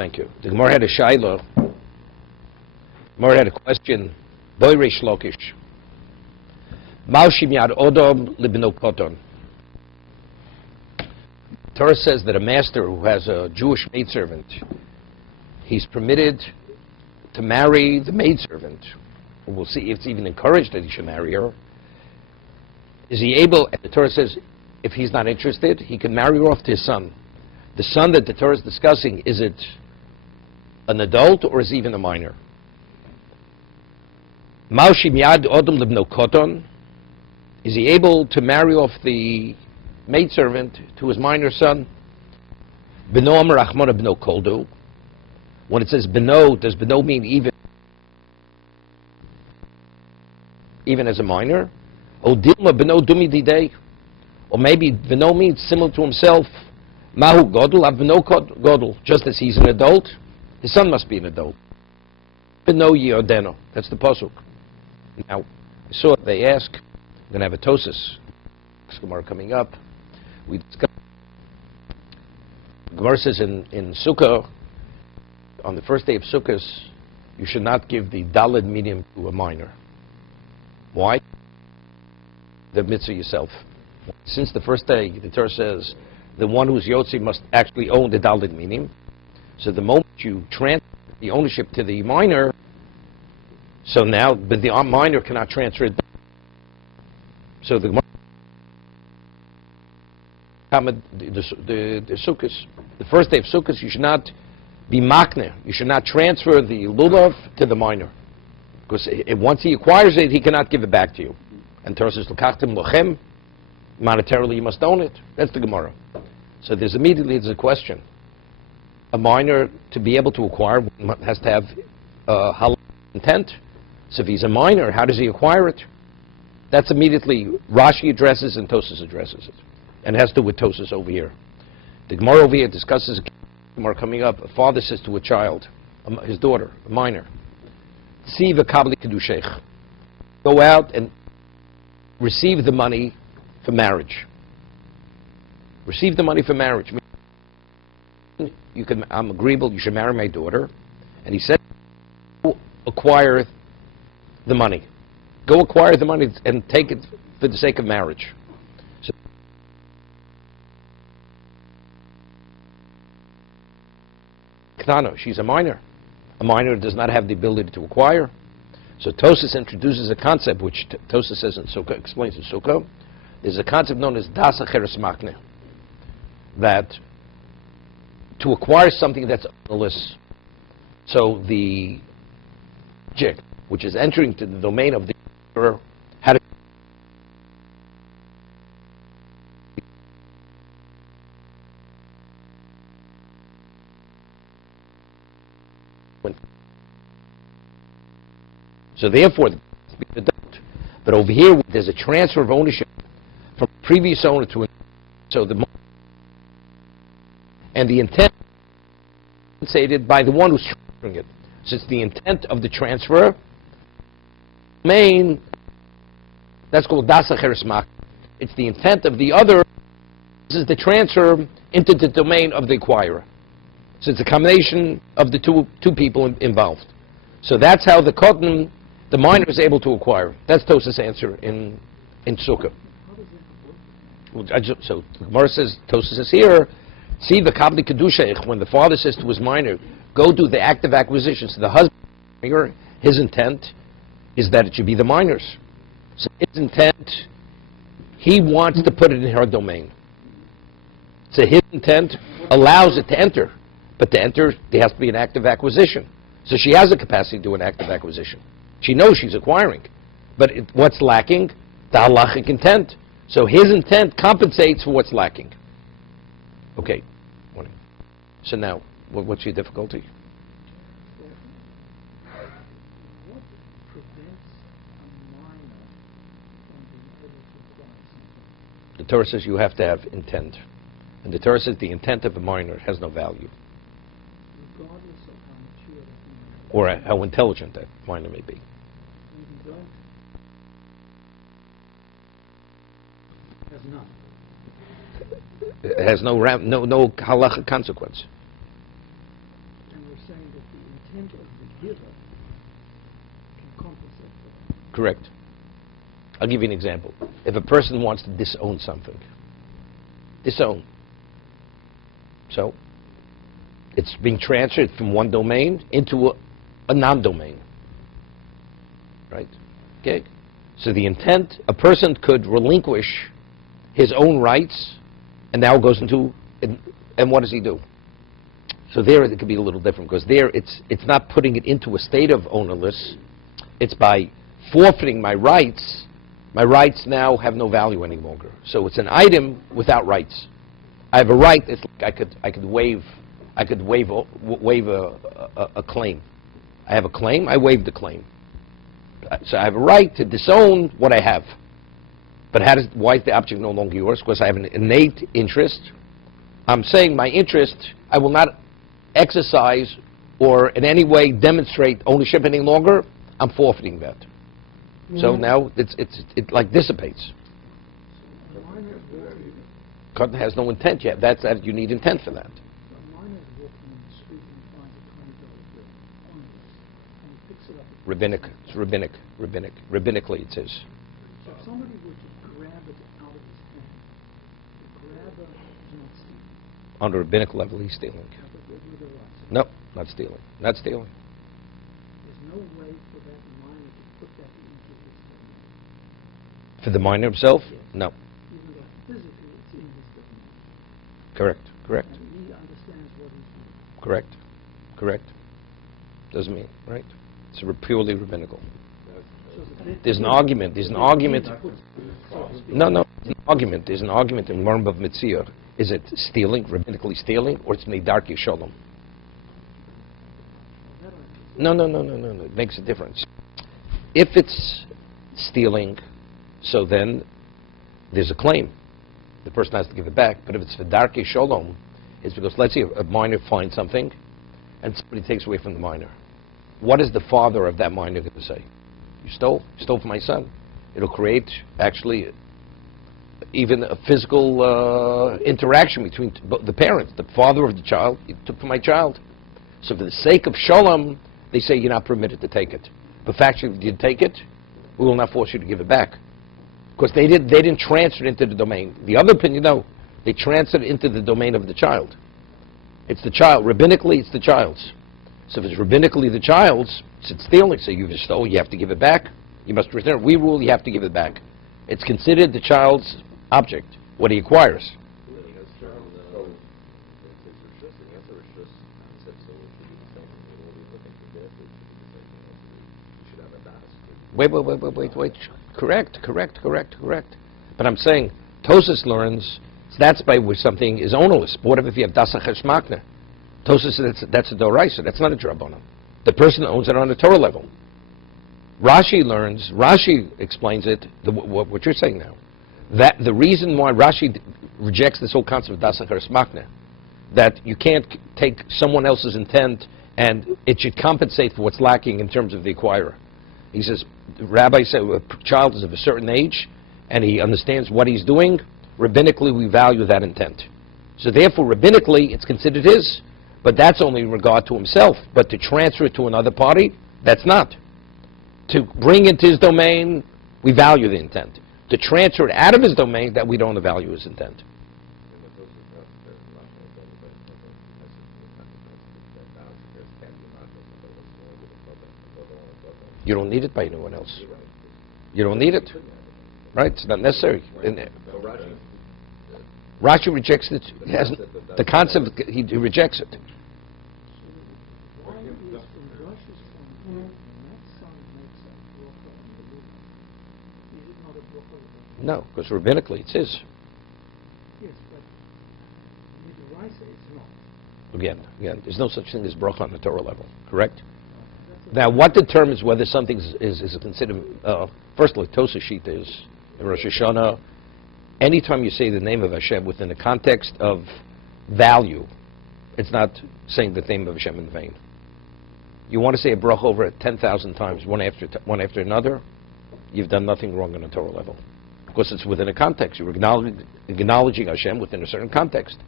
Thank you. The Gemara had a shaila. Gemara had a question. Boy Reish Lakish. Maushim yad odom libno koton. Torah says that a master who has a Jewish maidservant, he's permitted to marry the maidservant. We'll see if it's even encouraged that he should marry her. Is he able, and the Torah says, if he's not interested, he can marry her off to his son. The son that the Torah is discussing, is it an adult or is it even a minor? Maushim yad odom libno koton. Is he able to marry off the maidservant to his minor son? Beno amar achmona beno koldu. When it says beno, does beno mean even as a minor? O dilma beno dumi didei. Or maybe beno means similar to himself. Mahu godel av beno godel. Just as he's an adult, his son must be an adult. Beno yodeno. That's the pasuk. Now, I saw they ask. We're going to have a tosis. Gemara coming up. We discussed. Gemara says in Sukkah, on the first day of Sukkot, you should not give the daled medium to a minor. Why? The mitzvah yourself. Since the first day, the Torah says the one who's Yotzi must actually own the daled medium. So the moment you transfer the ownership to the minor, so now, but the minor cannot transfer it. So the Sukkot, the first day of Sukkot, you should not be makne. You should not transfer the lulav to the minor, because once he acquires it, he cannot give it back to you. And Torah says, "L'kachtem lochem." Monetarily, you must own it. That's the Gemara. So there's a question. A minor, to be able to acquire, has to have halal intent. So if he's a minor, how does he acquire it? That's immediately Rashi addresses and Tosas addresses it, and it has to do with Tosas over here. The Gemara over here discusses Gemara coming up. A father says to a child, his daughter, a minor, "Si v'kabli kiddushin." Go out and receive the money for marriage. Receive the money for marriage. I'm agreeable. You should marry my daughter. And he said, acquire the money. Go acquire the money and take it for the sake of marriage. So, Knano, she's a minor. A minor does not have the ability to acquire. So Tosas introduces a concept which Tosas says in Sukkah, explains in Sukkah. There's a concept known as das acheres makne, that to acquire something that's ownerless, so the object which is entering to the domain of the how to so therefore the adult. But over here there's a transfer of ownership from previous owner to so the and the intent compensated by the one who's transferring it. So it's the intent of the transfer. That's called das acheres makne. It's the intent of the other. This is the transfer into the domain of the acquirer. So it's a combination of the two people involved. So that's how the kotten, the minor, is able to acquire. That's Tosas' answer in Sukkah. So the Gemara says, Tosas says here, see the kabli kiddushin, when the father says to his minor, go do the act of acquisition. So the husband, his intent is that it should be the minor's. So his intent, he wants to put it in her domain. So his intent allows it to enter. But to enter, there has to be an act of acquisition. So she has the capacity to do an act of acquisition. She knows she's acquiring. But what's lacking? The halachic intent. So his intent compensates for what's lacking. Okay. So now, what's your difficulty? What prevents a minor from being able to acquire something? The Torah says you have to have intent. And the Torah says the intent of a minor has no value. Regardless of how mature the Or how intelligent that minor may be. even though it has none. It has no halachic consequence. And giver can compensate for that. Correct. I'll give you an example. If a person wants to disown something, disown. So, it's being transferred from one domain into a non-domain. Right? Okay? So the intent, a person could relinquish his own rights, and now goes into, and what does he do? So there it could be a little different, because there it's not putting it into a state of ownerless, it's by forfeiting my rights now have no value any longer. So it's an item without rights. I have a right, it's like I could waive a claim. I have a claim, I waive the claim. So I have a right to disown what I have. But why is the object no longer yours? Because I have an innate interest. I'm saying my interest, I will not exercise or in any way demonstrate ownership any longer. I'm forfeiting that. So now it like dissipates. A minor is walking, God has no intent yet. That's that you need intent for that. a minor is walking in the street and he finds a $20 bill on this, and he picks it up. Rabbinic. It's rabbinic. Rabbinically it is. So if somebody were to grab it out of his hand, the grabber is not stealing. On a rabbinic level, he's stealing. With the rights. No, not stealing. Not stealing. There's no way for that minor to put that into his domain. For the minor himself? Yes. No. Even though physically it's in his domain. Correct. And he understands what he's doing. Correct. Doesn't mean, right? It's purely rabbinical. So it's a bit- There's an argument. So There's an to argument speak. No, there's an argument in Gemara of Mitzvah. Is it stealing, rabbinically stealing, or it's Neidarki Shalom? No. It makes a difference. If it's stealing, so then there's a claim. The person has to give it back. But if it's Neidarki Shalom, it's because, let's say, a minor finds something, and somebody takes away from the minor. What is the father of that minor going to say? You stole from my son. It'll create, actually, even a physical interaction between the parents. The father of the child, you took from my child. So for the sake of shalom, they say you're not permitted to take it. But factually, if you take it, we will not force you to give it back. Because they didn't transfer it into the domain. The other opinion, no. They transferred it into the domain of the child. It's the child. Rabbinically, it's the child's. So if it's rabbinically the child's, it's stealing. So you stole, you have to give it back. You must return it. We rule, you have to give it back. It's considered the child's object, what he acquires. Wait. Correct. But I'm saying, Tosas learns, that's by which something is ownerless. But what if you have Dasach Hashmakna? Tosas says that's a Doraisa, that's not a Drabanan. The person owns it on a Torah level. Rashi explains it, what you're saying now. That the reason why Rashi rejects this whole concept of Dasach Hashmakna, that you can't take someone else's intent and it should compensate for what's lacking in terms of the acquirer. He says, the rabbi said a child is of a certain age and he understands what he's doing. Rabbinically, we value that intent. So therefore, rabbinically, it's considered his, but that's only in regard to himself. But to transfer it to another party, that's not. To bring into his domain, we value the intent. To transfer it out of his domain, that we don't value his intent. You don't need it by anyone else. You don't need it. Right? It's not necessary. Rashi rejects it. He has the concept, he rejects it. Why is from Russia's point of view, when that son makes a bracha on the Lulav, is it not a bracha on the No, because rabbinically it's his. Yes, but Midrash it's not. Again, there's no such thing as bracha on the Torah level, correct? Now, what determines whether something is considered, first of all, Tosa Shita is, in Rosh Hashanah, anytime you say the name of Hashem within the context of value, it's not saying the name of Hashem in vain. You want to say a bracha over it 10,000 times, one after another, you've done nothing wrong on a Torah level. Because it's within a context. You're acknowledging Hashem within a certain context.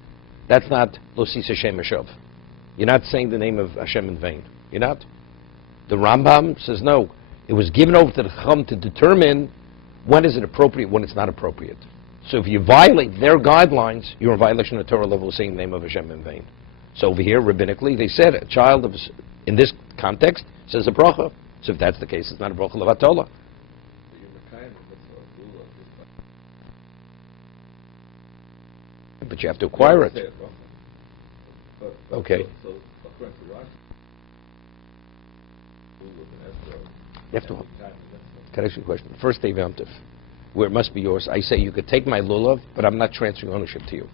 That's not Lo Sis Hashem Hashav. You're not saying the name of Hashem in vain. You're not. The Rambam says no. It was given over to the Chacham to determine when is it appropriate, when it's not appropriate. So if you violate their guidelines, you're in violation of Torah level, saying the name of Hashem in vain. So over here, rabbinically, they said a child of, in this context, says a bracha. So if that's the case, it's not a bracha levatola. But you have to acquire it. Okay. You have to. Can I ask you a question? First day of Yom Tov, where it must be yours, I say you could take my lulav, but I'm not transferring ownership to you.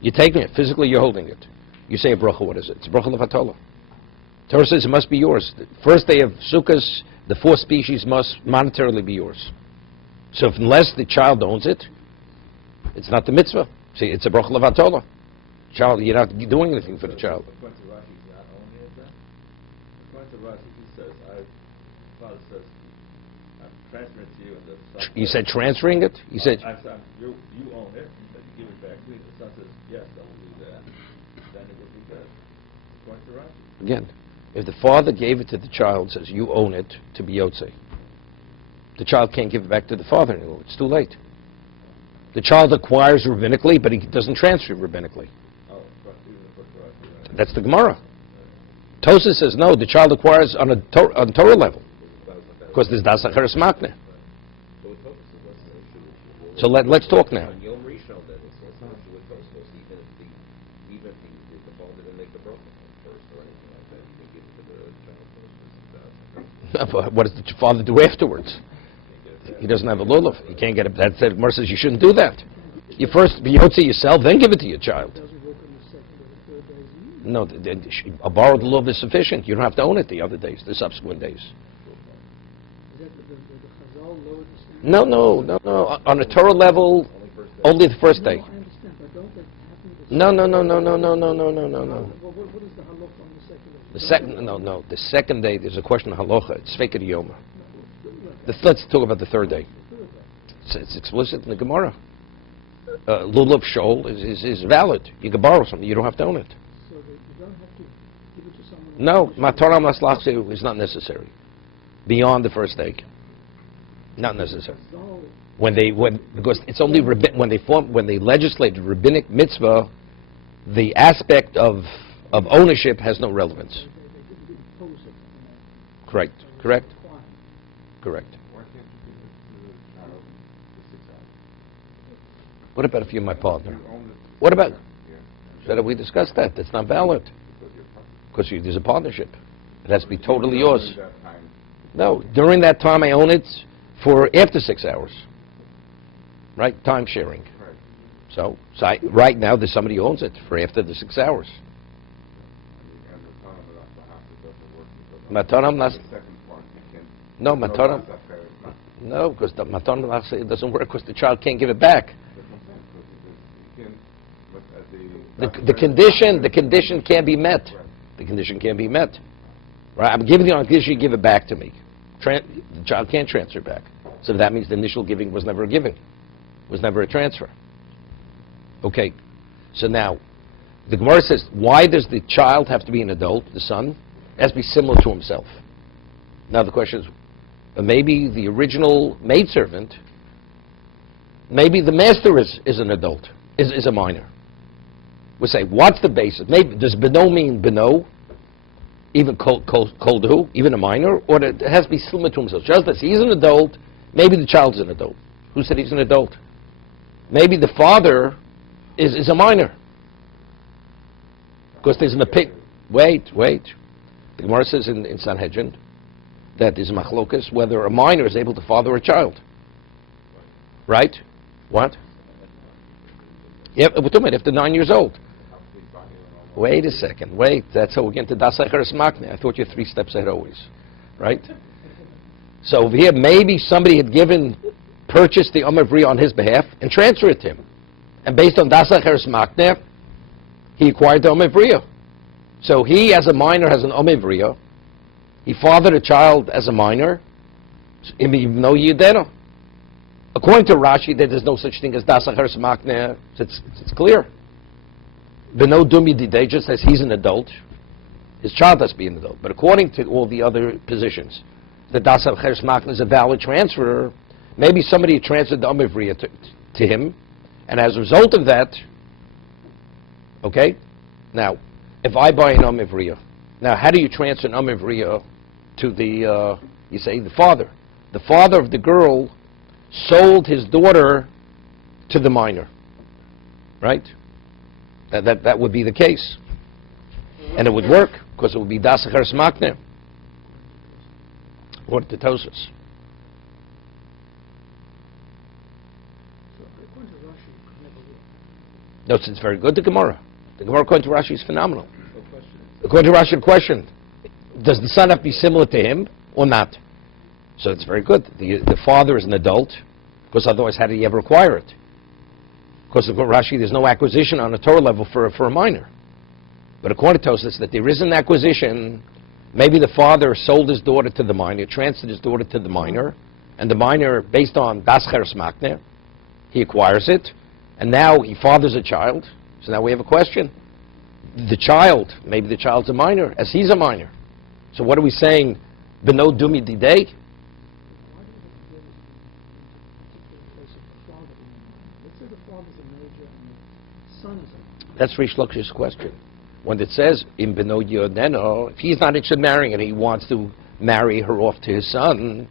You're taking it physically. You're holding it. You say a bracha. What is it? It's a bracha levatola. Torah says it must be yours. The first day of Sukkot, the 4 species must monetarily be yours. So unless the child owns it, it's not the mitzvah. See, it's a bracha levatola. Child, you're not doing anything for the child. You said transferring it? You said you own it. You give it back to me. The son says, yes, I will do that. Then it would be good. According to Rashi. Again, if the father gave it to the child, says you own it to be Yotzei, the child can't give it back to the father anymore. It's too late. The child acquires rabbinically, but he doesn't transfer rabbinically. That's the Gemara. Tosas says no. The child acquires on Torah level because there's das acheres makne. So let's talk now. But what does the father do afterwards? He doesn't have a lulav. He can't get it. That said, Gemara says you shouldn't do that. You first be yotzi yourself, then give it to your child. No, a borrowed lulav is sufficient. You don't have to own it the other days, the subsequent days. No. On a Torah level, only the first day. No. The second, no. The second day, there's a question of halacha. It's fake yoma. Let's talk about the third day. It's explicit in the Gemara. Lulav shol is valid. You can borrow something. You don't have to own it. So you don't have to give it to someone. No, matorah maslach is not necessary. Beyond the first day. Not necessary. Because it's only when they legislate rabbinic mitzvah, the aspect of ownership has no relevance. Correct. Correct. What about if you're my partner? What about? So we discussed that. That's not valid. Because there's a partnership. It has to be totally yours. No, during that time I own it for after 6 hours. Right? Time sharing. So right now there's somebody who owns it for after the 6 hours. Matanam nas. No, matanam. No, because the matanam it doesn't work because the child can't give it back. The condition can't be met. The condition can't be met. Right? I'm giving you on condition you give it back to me. The child can't transfer back. So that means the initial giving was never a giving. Was never a transfer. Okay. So now, the Gemara says, why does the child have to be an adult, the son? It has to be similar to himself. Now the question is, maybe the original maidservant, maybe the master is an adult, is a minor. We say, what's the basis? Maybe does beno mean beno, even koldu, even a minor, or it has to be similar to himself? Just as he's an adult, maybe the child's an adult. Who said he's an adult? Maybe the father is a minor. Because there's an opinion. Wait. The Gemara says in Sanhedrin that there's machlokas whether a minor is able to father a child. Right? What? Yeah, we're talking about after 9 years old. Wait a second. Wait. That's how we're getting to das acheres makne. I thought you're 3 steps ahead always. Right? So over here, maybe somebody had purchased the Amavri on his behalf and transferred it to him. And based on das acheres makne, he acquired the Amavriya. So he, as a minor, has an Amavriya. He fathered a child as a minor, even though Yideno. According to Rashi, there's no such thing as das acheres makne. It's clear. Beno dum yididei just says he's an adult. His child has to be an adult. But according to all the other positions, the Das Cheres Makna is a valid transfer. Maybe somebody transferred the Amivriya to him, and as a result of that, okay, now, if I buy an Amivriya, now how do you transfer an Amivriya to the, you say, the father? The father of the girl sold his daughter to the minor, right? That would be the case. And it would work, because it would be Das Cheres Makna. What the Tosfos? So according to Rashi, it could never work. No, it's very good, the Gemara. The Gemara according to Rashi is phenomenal. No question. According to Rashi, the question, does the son have to be similar to him or not? So it's very good. The father is an adult, because otherwise how did he ever acquire it? Because according to Rashi, there's no acquisition on a Torah level for a minor. But according to Tosfos, that there is an acquisition. Maybe the father sold his daughter to the minor, transferred his daughter to the minor, and the minor, based on Das Cheres Makna, he acquires it, and now he fathers a child. So now we have a question. The child, maybe the child's a minor, as he's a minor. So what are we saying? Beno Dumi Didei? Why do you have to go into a particular case of the father being a minor? Let's say the father's a major and the son is a minor. That's Rish Lakish's question. When it says, in Beno Yodeno, if he's not interested in marrying and he wants to marry her off to his son,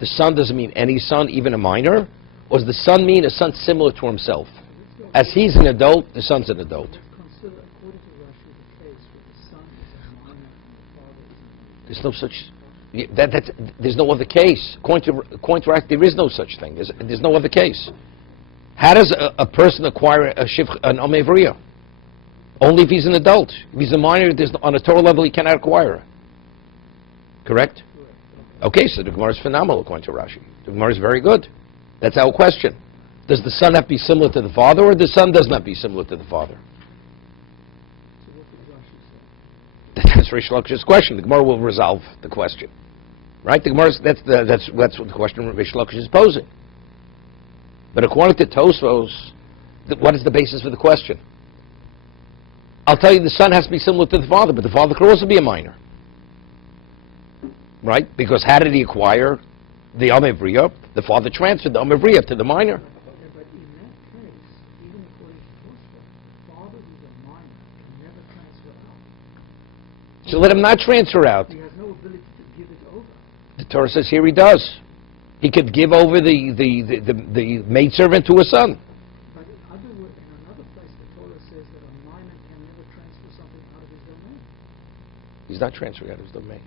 the son doesn't mean any son, even a minor? Or does the son mean a son similar to himself? As he's an adult, the son's an adult. Consider, according to Rashi, the case where the son is a minor and the father is a major. There's no such... there's no other case. According to Rashi, there is no such thing. There's no other case. How does a person acquire an Amevriya? Only if he's an adult. If he's a minor, on a Torah level, he cannot acquire it. Correct? Okay, so the Gemara is phenomenal according to Rashi. The Gemara is very good. That's our question. Does the son have to be similar to the father, or the son does not be similar to the father? So what did Rashi say? That's Rish Lakish's question. The Gemara will resolve the question. Right? The Gemara, that's what the question Rish Lakish is posing. But according to Tosfos, what is the basis for the question? I'll tell you, the son has to be similar to the father, but the father could also be a minor. Right? Because how did he acquire the Amevriya? The father transferred the Amevriya to the minor. Okay, but in that case, even according to Tosfos, the father who's a minor can never transfer out. So let him not transfer out. He has no ability to give it over. The Torah says here he does. He could give over the maidservant to a son. But in another place, the Torah says that a minor can never transfer something out of his domain. He's not transferring out of his domain.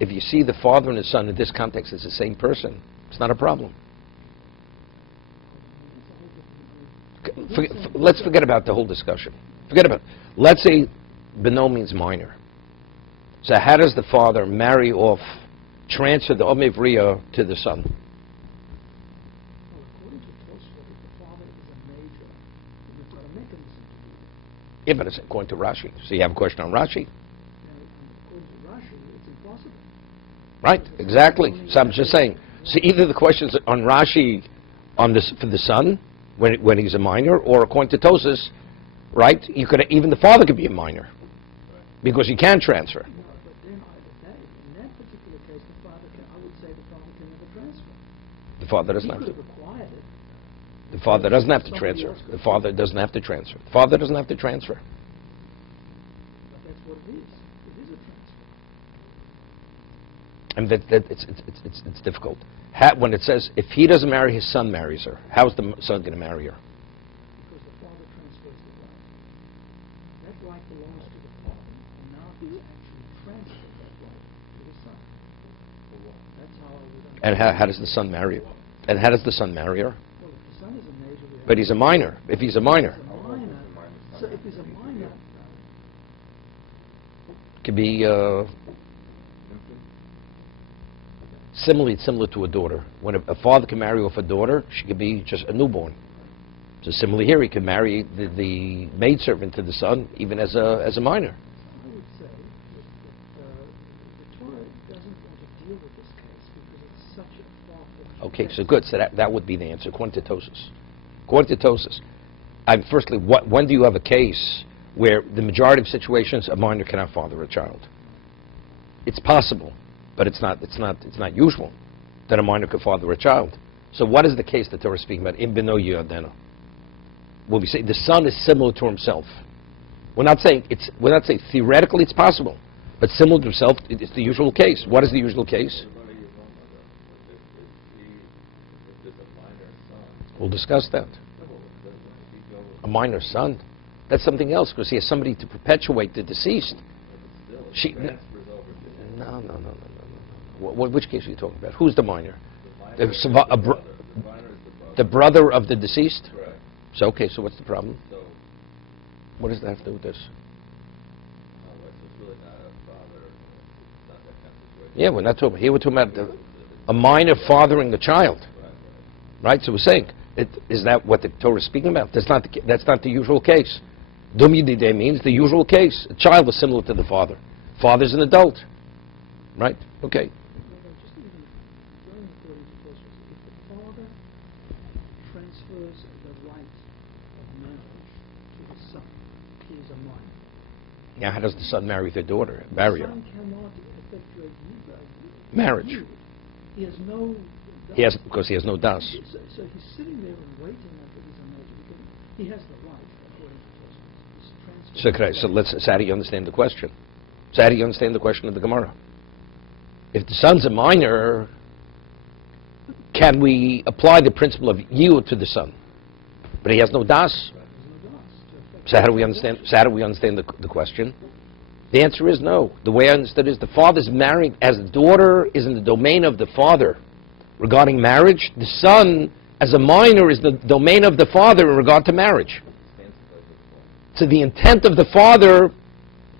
If you see the father and the son in this context as the same person, it's not a problem. Let's forget about the whole discussion. Forget about it. Let's say Beno means minor. So how does the father marry off, transfer the Amevriya to the son? Well, according to Tosfos, if the father is a major, then you've got to make him listen to you. Yeah, but it's according to Rashi. So you have a question on Rashi? And according to Rashi, it's impossible. Right, exactly. So I'm just saying. So either the question's on Rashi on this for the son when he's a minor, or according to Tosfos, right? You could even the father could be a minor because he can transfer. No, but then in that particular case, I would say the father can never transfer. The father He doesn't have could to. have acquired it. The father doesn't have to Somebody transfer. else could. The father doesn't have to transfer. The father doesn't have to transfer. But that's what it is. It is a transfer. And it's difficult. When it says if he doesn't marry, his son marries her. How's the son going to marry her? Because the father transfers the right. That right belongs to the father, and now he's actually transferred that right to his son. That's how I would And understand. how does the son marry her? And how does the son marry her? Well, if the son is a major, we have But he's a minor. If he's a minor, He's a minor. So if he's a minor, it could be similar to a daughter. When a father can marry off a daughter, she could be just a newborn. So similarly here, he can marry the maidservant to the son, even as a minor. I would say that the Torah doesn't want to deal with this case because it's such a far-fetched Okay, case. so good. So that would be the answer, according to Tosfos. According to Tosfos, firstly, when do you have a case where the majority of situations a minor cannot father a child? it's possible, but it's not usual that a minor could father a child. So what is the case that Torah is speaking about? In beno yadena. Well, we say the son is similar to himself. We're not saying theoretically it's possible, but similar to himself, it's the usual case. What is the usual case? We'll discuss that. A minor son. That's something else, because he has somebody to perpetuate the deceased. No. Which case are you talking about? Who's the minor? The brother of the deceased? Correct. So, okay, so what's the problem? What does that have to do with this? It's really not a father. It's not that kind of situation. Yeah, we're not talking. Here we're talking about a minor fathering a child, right? So we're saying, is that what the Torah is speaking about? That's not the usual case. Dum yidideh means the usual case. A child is similar to the father. Father's an adult, right? Okay. Just even very important because if the father transfers the right of marriage to the son, he is a minor. Now, how does the son marry the daughter? Marry her. The son cannot effectuate Marriage. He has no. Because he has no das. So he's sitting there and waiting until he's a major because he has the right, according to Tosfos. So how do you understand the question? So how do you understand the question of the Gemara? If the son's a minor, can we apply the principle of yiyud to the son? But he has no das. So how do we understand? So how do we understand the question? The answer is no. The way I understood is the father's married as the daughter is in the domain of the father regarding marriage. The son, as a minor, is the domain of the father in regard to marriage. So the intent of the father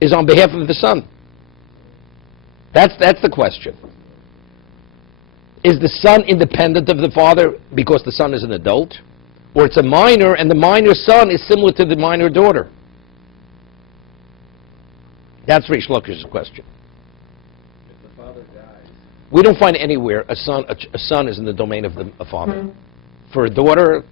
is on behalf of the son. That's the question. Is the son independent of the father because the son is an adult? Or it's a minor and the minor son is similar to the minor daughter? That's Reish Lakish's question. If the father dies, We don't find anywhere a son is in the domain of a father. For a daughter,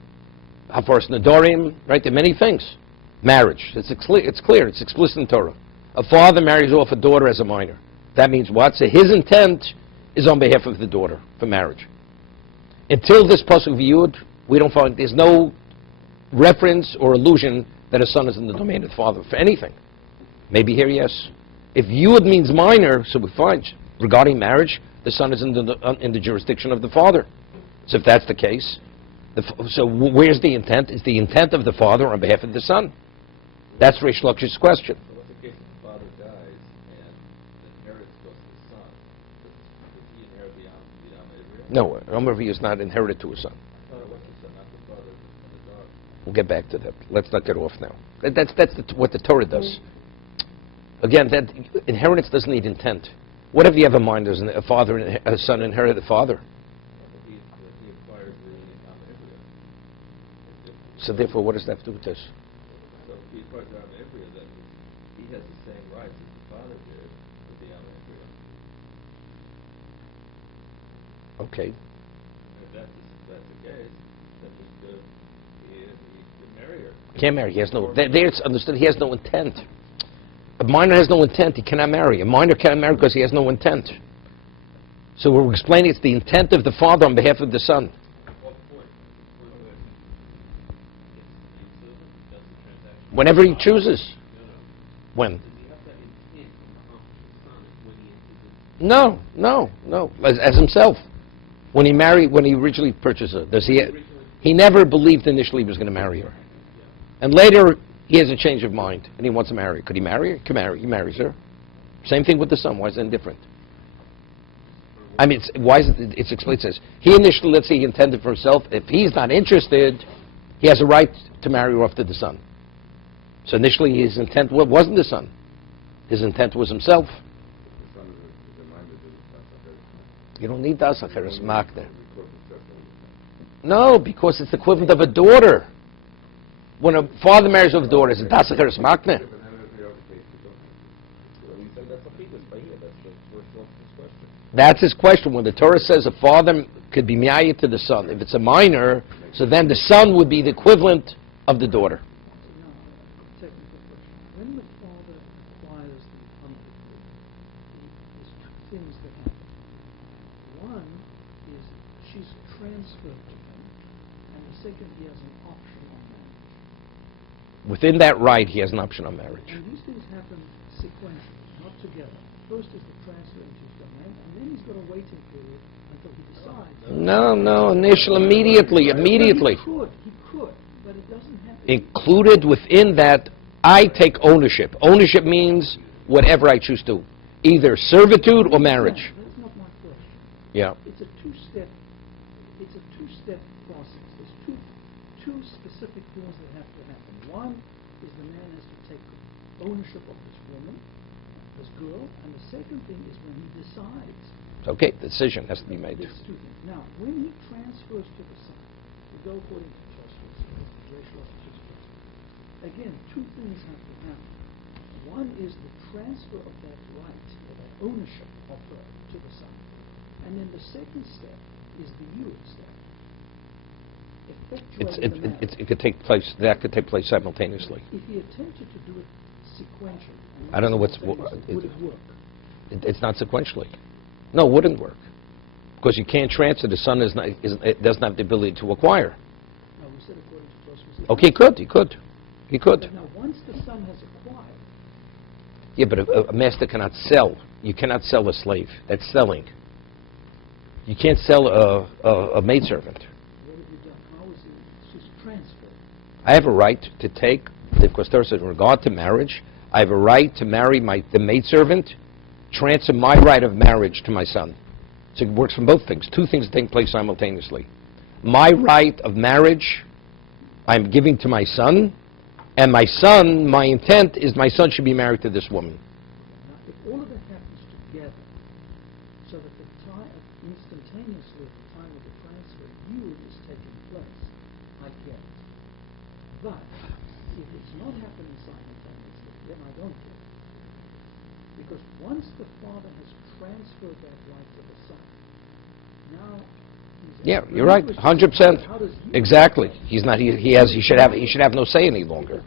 Hafaras Nadorim, right? There are many things. Marriage. It's clear. It's explicit in Torah. A father marries off a daughter as a minor. That means what? So his intent is on behalf of the daughter for marriage. Until this pasuk of Yud, we don't find, there's no reference or allusion that a son is in the domain of the father for anything. Maybe here, yes. If Yud means minor, so we find, regarding marriage, the son is in the jurisdiction of the father. So if that's the case, so where's the intent? Is the intent of the father on behalf of the son? That's Reish Lakish's question. so what's the case if the father dies and the inheritance goes to the son? Does he inherit the Yam Israel? No, Amravi is not inherited to a son. I thought it was the son, not the father and the daughter. We'll get back to that. Let's not get off now. That's what the Torah does. Again, that inheritance doesn't need intent. What if you have a mind as a father and a son inherit the father? He acquires the Yam Israel. So therefore, what does that have to do with this? So if he acquires the Yam Israel, then he has the same rights as the father did with the Yam Israel. Okay. If that's the case, then he can marry her. Can't marry. He has no. There it's understood. He has no intent. A minor has no intent. He cannot marry. A minor cannot marry because he has no intent. So we're explaining it's the intent of the father on behalf of the son. Whenever he chooses. When? No. As himself. When he originally purchased her, he never believed initially he was going to marry her. And later, he has a change of mind, and he wants to marry her. Could he marry her? He can marry. He marries her. Same thing with the son. Why is it indifferent? I mean, it's explained. It says, he initially, let's say he intended for himself. If he's not interested, he has a right to marry her off to the son. So initially, his intent wasn't the son. His intent was himself. You don't need das acheres makne. No, because it's the equivalent of a daughter. When a father marries off a daughter, is it das acheres makne? That's his question. When the Torah says a father could be miyayit to the son, if it's a minor, so then the son would be the equivalent of the daughter. Now, technical question. When the father acquires the uncle, he is things that happen. One is she's transferred to him, and the second, he has an option on marriage. Within that right, he has an option on marriage. And these things happen sequentially, not together. First is the transfer into his domain, and then he's got a waiting period until he decides. No, immediately. He could, but it doesn't happen. Included within that, I take ownership. Ownership means whatever I choose to, either servitude or marriage. That's not my question. Yeah. It's a two-step process. There's two specific things that have to happen. One is the man has to take ownership of this woman, this girl, and the second thing is when he decides. Okay, the decision has to be made. There's two things. Now, when he transfers to the son, we go according to again, two things have to happen. One is the transfer of that right, or that ownership of her to the son. And then the second step is the yield step. It could take place. That could take place simultaneously. If he attempted to do it sequentially, I don't know would it work? It's not sequentially. No, it wouldn't work because you can't transfer. The son it doesn't have the ability to acquire. No, we said according to Tosfos. Okay, he could. But now, once the son has acquired. Yeah, but a master cannot sell. You cannot sell a slave. That's selling. You can't sell a maidservant. What have you done? How is it? She's transferred. I have a right to take, because there is in regard to marriage, I have a right to marry the maidservant, transfer my right of marriage to my son. So it works from both things. Two things take place simultaneously. My right of marriage, I'm giving to my son, and my son, my intent is my son should be married to this woman. Now, if all of it happens together, so that the time, instantaneously at the time of the transfer, yield is taking place, I get it. But if it's not happening simultaneously, then I don't get it. Because once the father has transferred that right to the son, now Yeah, you're right, 100%. Exactly. He's not. He should have no say any longer.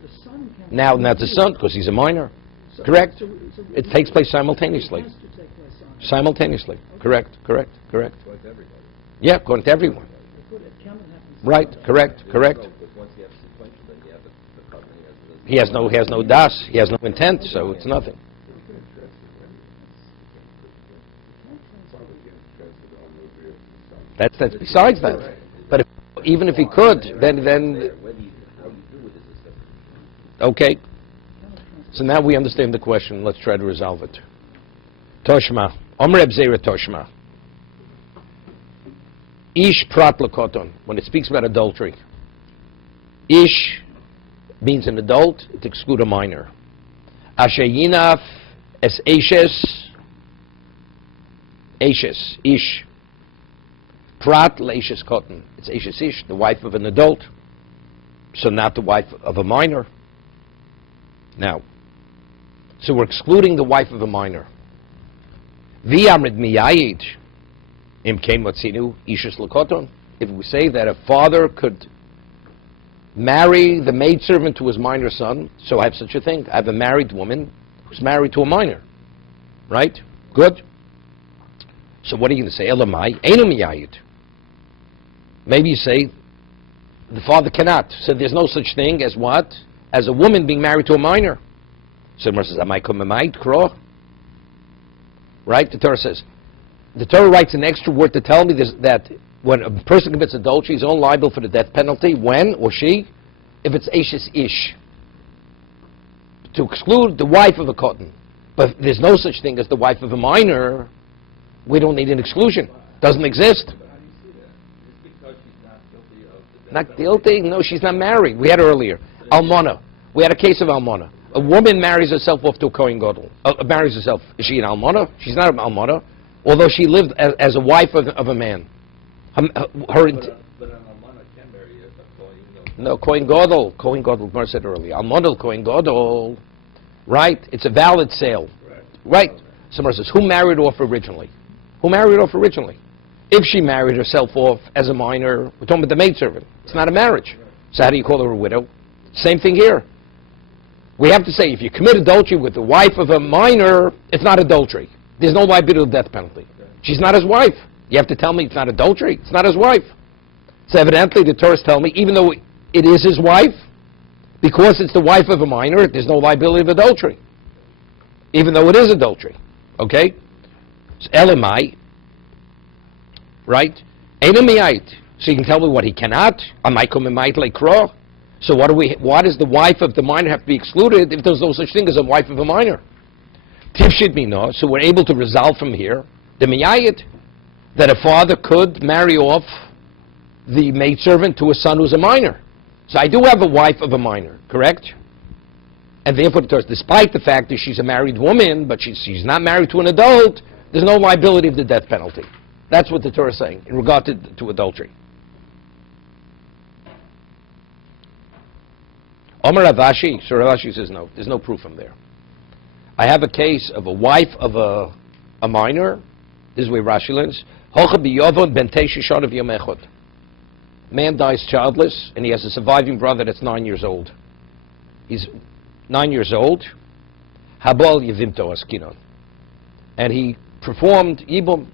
Now, not the son, because he's a minor. Correct. It takes place simultaneously. Simultaneously. Correct. Yeah, according to everyone. Right. Correct. He has no das. He has no intent, so it's nothing. That's besides that. But even if he could, then okay. So now we understand the question. Let's try to resolve it. Toshma. Omer Ebzera Toshma. Ish prat lakoton. When it speaks about adultery, ish means an adult to exclude a minor. Asher yinaf es eshes. Eshes. Ish. Prat leishes koton. It's eshes ish, the wife of an adult. So not the wife of a minor. Now, so we're excluding the wife of a minor. V'amrid miyayid im kein motzinu ishes lakoton. If we say that a father could marry the maidservant to his minor son, so I have such a thing. I have a married woman who's married to a minor. Right? Good. So what are you going to say? Elamai, einu miyayid. Maybe you say the father cannot. So there's no such thing as what? As a woman being married to a minor. So the Gemara says, "Amai kumamait kro." Right? The Torah writes an extra word to tell me that when a person commits adultery, he's only liable for the death penalty when or she, if it's eshes ish, to exclude the wife of a kohen. But there's no such thing as the wife of a minor. We don't need an exclusion. Doesn't exist. Not guilty? No, she's not married. We had earlier. Almana. We had a case of Almana. A woman marries herself off to a Kohen Gadol. Marries herself. Is she an Almana? She's not an Almana. Although she lived as a wife of a man. But an Almana can marry a Kohen Gadol. No, Kohen Gadol. Kohen Gadol, Gemara said earlier. Almana, Kohen Gadol. Right? It's a valid sale. Right? Somebody says, who married off originally? If she married herself off as a minor, we're talking about the maidservant. It's not a marriage. So how do you call her a widow? Same thing here. We have to say, if you commit adultery with the wife of a minor, it's not adultery. There's no liability of death penalty. She's not his wife. You have to tell me it's not adultery. It's not his wife. So evidently the Torah is telling me, even though it is his wife, because it's the wife of a minor, there's no liability of adultery. Even though it is adultery. Okay? So Elamai, right? Elamiyait. So you can tell me what he cannot. Amaikum lekro. So why does the wife of the minor have to be excluded if there's no such thing as a wife of a minor? Tifshid mino. So we're able to resolve from here the miyayit, that a father could marry off the maidservant to a son who's a minor. So I do have a wife of a minor, correct? And therefore, despite the fact that she's a married woman, but she's not married to an adult, there's no liability of the death penalty. That's what the Torah is saying in regard to adultery. Omer Ravashi, so Ravashi says no, there's no proof from there. I have a case of a wife of a minor. This is where Rashi learns. Man dies childless, and he has a surviving brother that's 9 years old. He's 9 years old. Habal yivimto askinon. And he performed yibum.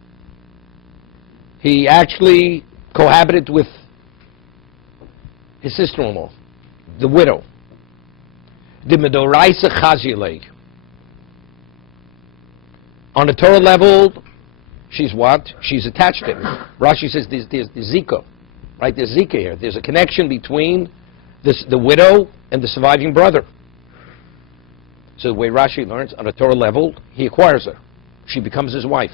He actually cohabited with his sister-in-law, the widow. The medoraisa chazilei. On a Torah level, she's what? She's attached to him. Rashi says there's zika, right? There's zika here. There's a connection between the widow and the surviving brother. So the way Rashi learns, on a Torah level, he acquires her. She becomes his wife.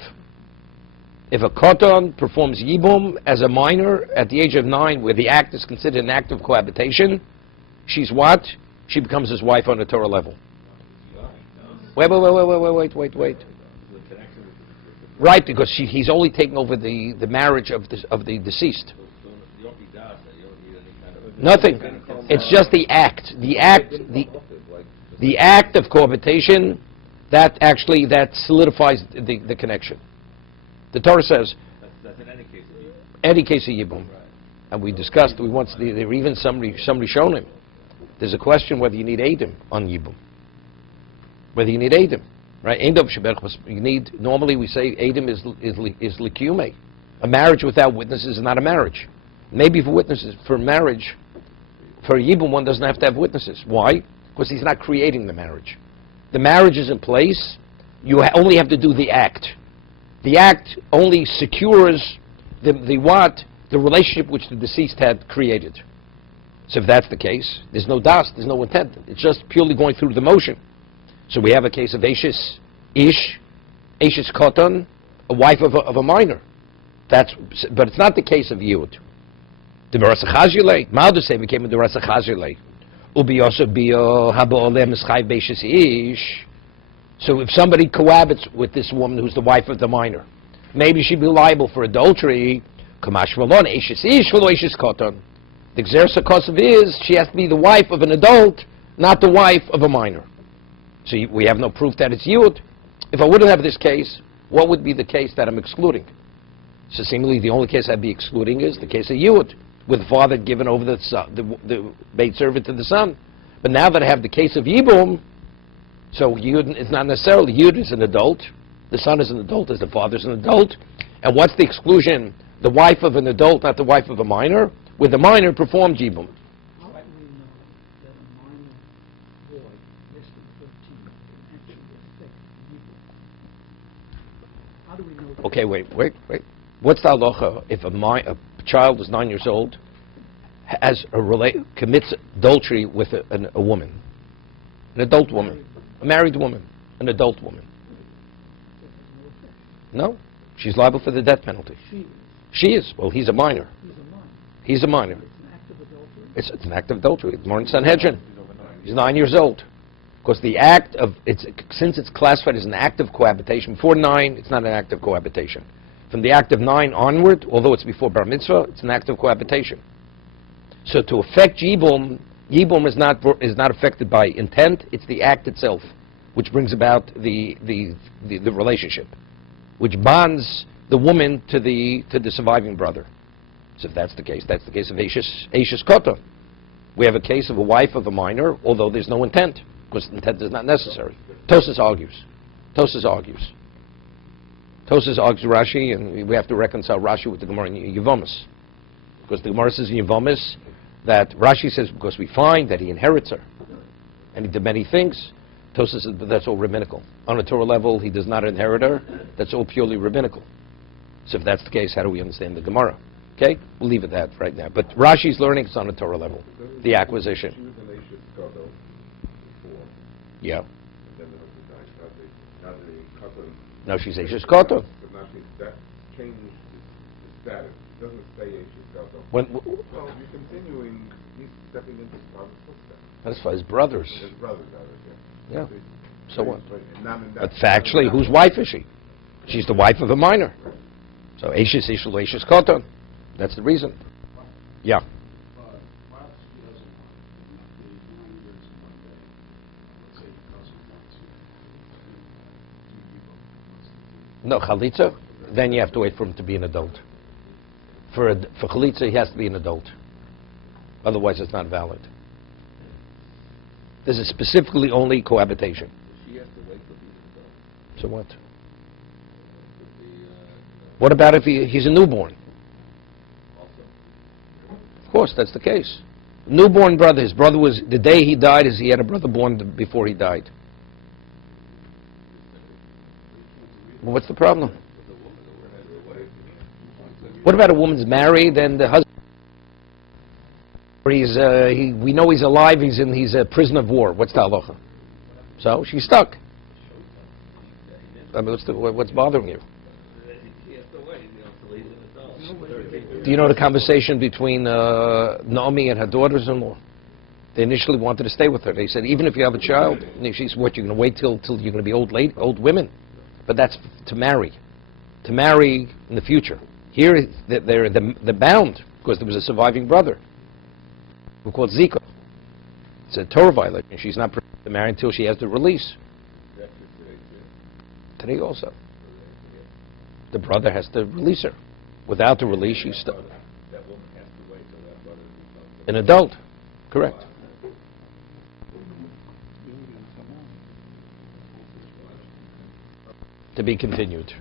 If a koton performs yibum as a minor at the age of 9, where the act is considered an act of cohabitation, she's what? She becomes his wife on a Torah level. Wait. Right, because he's only taking over the marriage of the deceased. Nothing. It's just the act. The act of cohabitation that solidifies the connection. The Torah says that's in any case of yibum. Any case of yibum, and we discussed. There were even somebody shown him. There's a question whether you need Eidim on yibum. Whether you need Eidim. Right? You need, normally we say Eidim is likiyume. A marriage without witnesses is not a marriage. Maybe for witnesses, for marriage, for Yibum one doesn't have to have witnesses. Why? Because he's not creating the marriage. The marriage is in place, you only have to do the act. The act only secures the relationship which the deceased had created. So if that's the case, there's no das, there's no intent. It's just purely going through the motion. So we have a case of Eishes Koton, a wife of a minor. But it's not the case of Yud. The Merasa Chazile, Maldusay became the Merasa Chazile. Ubiyosha bio habo olem eschai Beishes Ish. So if somebody cohabits with this woman who's the wife of the minor, maybe she'd be liable for adultery. Kamash Malon, Eishes Ish, Velo Eishes Koton. The Xersa Kosev is she has to be the wife of an adult, not the wife of a minor. So we have no proof that it's Yud. If I wouldn't have this case, what would be the case that I'm excluding? So seemingly the only case I'd be excluding is the case of Yud, with the father given over the maid servant to the son. But now that I have the case of Yibum, so Yud is not necessarily, Yud is an adult, the son is an adult as the father is an adult. And what's the exclusion? The wife of an adult, not the wife of a minor, with the minor performed Yibum. How do we know that a minor boy, less than 13, can actually affect Yibum? How do we know that? Okay, wait. What's the halacha if a child is 9 years old, commits adultery with a woman, an adult woman, a married woman, an adult woman? No, she's liable for the death penalty. She is. Well, he's a minor. He's a minor. It's an act of adultery. It's more in Sanhedrin. He's 9 years old. Because the act of, since it's classified as an act of cohabitation, before 9, it's not an act of cohabitation. From the act of 9 onward, although it's before bar mitzvah, it's an act of cohabitation. So to affect Yibum is not affected by intent, it's the act itself, which brings about the relationship, which bonds the woman to the surviving brother. So if that's the case of Eishes Koton. We have a case of a wife of a minor, although there's no intent, because intent is not necessary. Tosas argues. Tosas argues Rashi, and we have to reconcile Rashi with the Gemara in Yevomis. Because the Gemara says in Yevomis that Rashi says because we find that he inherits her, and he did many things. Tosas says that's all rabbinical. On a Torah level, he does not inherit her. That's all purely rabbinical. So if that's the case, how do we understand the Gemara? Okay, we'll leave it at that right now. But Rashi's learning is on a Torah level, the acquisition. She was an Ashes Kodo before. Yeah. And then the husband died. Now the cousin. Now she's Ashes Koto. But now that changed his status. It doesn't say Ashes Kodo. When Well, you're continuing. He's stepping into his father's footsteps. that's for his brothers. His brothers, Yeah. So what? Not in But that- factually, whose wife is she? She's the wife of a minor. So Ashes Ishul Ashes Koto. That's the reason. Yeah. No, Chalitza, then you have to wait for him to be an adult. For Chalitza, he has to be an adult. Otherwise, it's not valid. This is specifically only cohabitation. She has to wait for the adult. So what? What about if he's a newborn? Of course, that's the case. Newborn brother, his brother was, the day he died, he had a brother born before he died. Well, what's the problem? What about a woman's married and the husband? Or we know he's alive. He's a prisoner of war. What's the halacha? So she's stuck. I mean, what's bothering you? Do you know the conversation between Naomi and her daughters-in-law? They initially wanted to stay with her. They said, even if you have a child, she's what, you're going to wait till you're going to be old women? But that's to marry in the future. Here, they're bound because there was a surviving brother who called Zika. It's a Torah violation. She's not permitted to marry until she has the release. Today also. The brother has to release her. Without the release, she's stuck. That woman has to wait till that brother becomes An adult. Correct. To be continued.